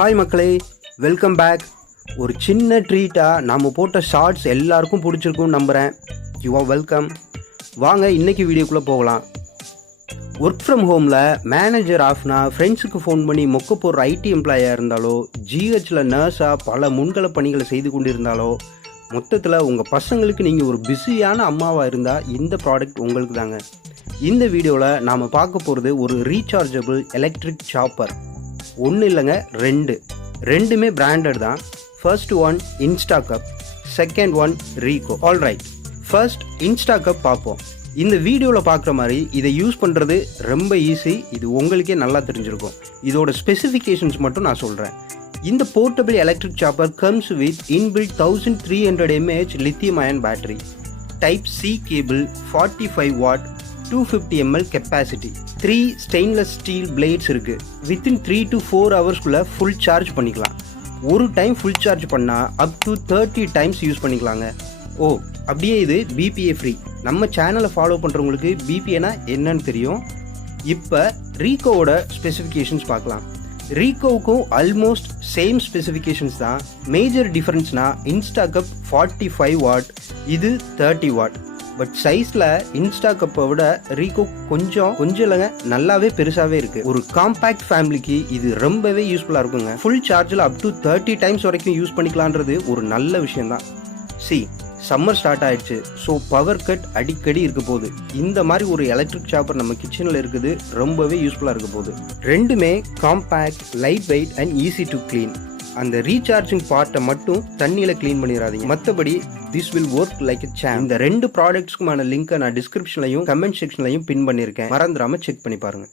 Hi மக்களே, welcome back. ஒரு சின்ன ட்ரீட்டாக நாம் போட்ட ஷார்ட்ஸ் எல்லாருக்கும் பிடிச்சிருக்கும்னு நம்புகிறேன். You are welcome. வாங்க இன்றைக்கி வீடியோக்குள்ளே போகலாம். ஒர்க் ஃப்ரம் ஹோமில் மேனேஜர் ஆஃப்னா ஃப்ரெண்ட்ஸுக்கு ஃபோன் பண்ணி மொக்க போடுற ஐடி எம்ப்ளாயாக இருந்தாலோ, ஜிஹெச்சில் நர்ஸாக பல முன்கள பணிகளை செய்து கொண்டு இருந்தாலோ, மொத்தத்தில் உங்கள் பசங்களுக்கு நீங்கள் ஒரு பிஸியான அம்மாவாக இருந்தால் இந்த ப்ராடக்ட் உங்களுக்கு தாங்க. இந்த வீடியோவில் நாம் பார்க்க போகிறது ஒரு ரீசார்ஜபிள் எலக்ட்ரிக் சாப்பர். ஒன்று இல்லைங்க, ரெண்டுமே பிராண்டட் தான். First one Insta cup, second one Rico. Alright, first Insta cup பார்ப்போம். இந்த வீடியோவில் பார்க்குற மாதிரி இதை யூஸ் பண்ணுறது ரொம்ப ஈஸி. இது உங்களுக்கே நல்லா தெரிஞ்சிருக்கும். இதோட ஸ்பெசிஃபிகேஷன்ஸ் மட்டும் நான் சொல்கிறேன். இந்த portable electric chopper comes with inbuilt 1300 mAh lithium ion battery, type C cable, 45 watt, 250 ml capacity, 3 stainless steel blades இருக்குது. வித்தின் 3 to 4 ஹவர்ஸ்க்குள்ளே ஃபுல் சார்ஜ் பண்ணிக்கலாம். ஒரு டைம் ஃபுல் சார்ஜ் பண்ணால் அப் டு 30 டைம்ஸ் யூஸ் பண்ணிக்கலாங்க. ஓ, அப்படியே இது பிபிஏ ஃப்ரீ. நம்ம சேனலை ஃபாலோ பண்ணுறவங்களுக்கு பிபிஏனா என்னன்னு தெரியும். இப்போ ரீகோவோட ஸ்பெசிஃபிகேஷன்ஸ் பார்க்கலாம். ரீகோவுக்கும் ஆல்மோஸ்ட் சேம் ஸ்பெசிஃபிகேஷன்ஸ் தான். மேஜர் டிஃப்ரென்ஸ்னா இன்ஸ்டா கப் 45 வாட், இது 30 வாட். பட் சைஸில் இன்ஸ்டா கப்பை விட ரீகோ கொஞ்சம் இல்லைங்க, நல்லாவே பெருசாகவே இருக்குது. ஒரு காம்பேக்ட் ஃபேமிலிக்கு இது ரொம்பவே யூஸ்ஃபுல்லாக இருக்குங்க. Full Sharjeel up to 30 times வரைக்கும் யூஸ் பண்ணிக்கலான்றது ஒரு நல்ல விஷயந்தான். சம்மர் ஸ்டார்ட் ஆயிடுச்சு. ஸோ பவர் கட் அடிக்கடி இருக்க போகுது. இந்த மாதிரி ஒரு எலக்ட்ரிக் சாப்பர் நம்ம கிச்சனில் இருக்குது, ரொம்பவே யூஸ்ஃபுல்லாக இருக்க போகுது. ரெண்டுமே compact, light weight and easy to clean. அந்த ரீசார்ஜிங் பார்ட்டை மட்டும் தண்ணியில் க்ளீன் பண்ணிடாதீங்க. மற்றபடி this will work like a champ. இந்த ரெண்டு ப்ராடக்ட்ஸ்க்குமான லிங்க்கை நான் டிஸ்கிரிப்ஷன்லையும் கமெண்ட் செக்ஷன்லையும் பின் பண்ணியிருக்கேன். மறந்துடாமல் செக் பண்ணி பாருங்கள்.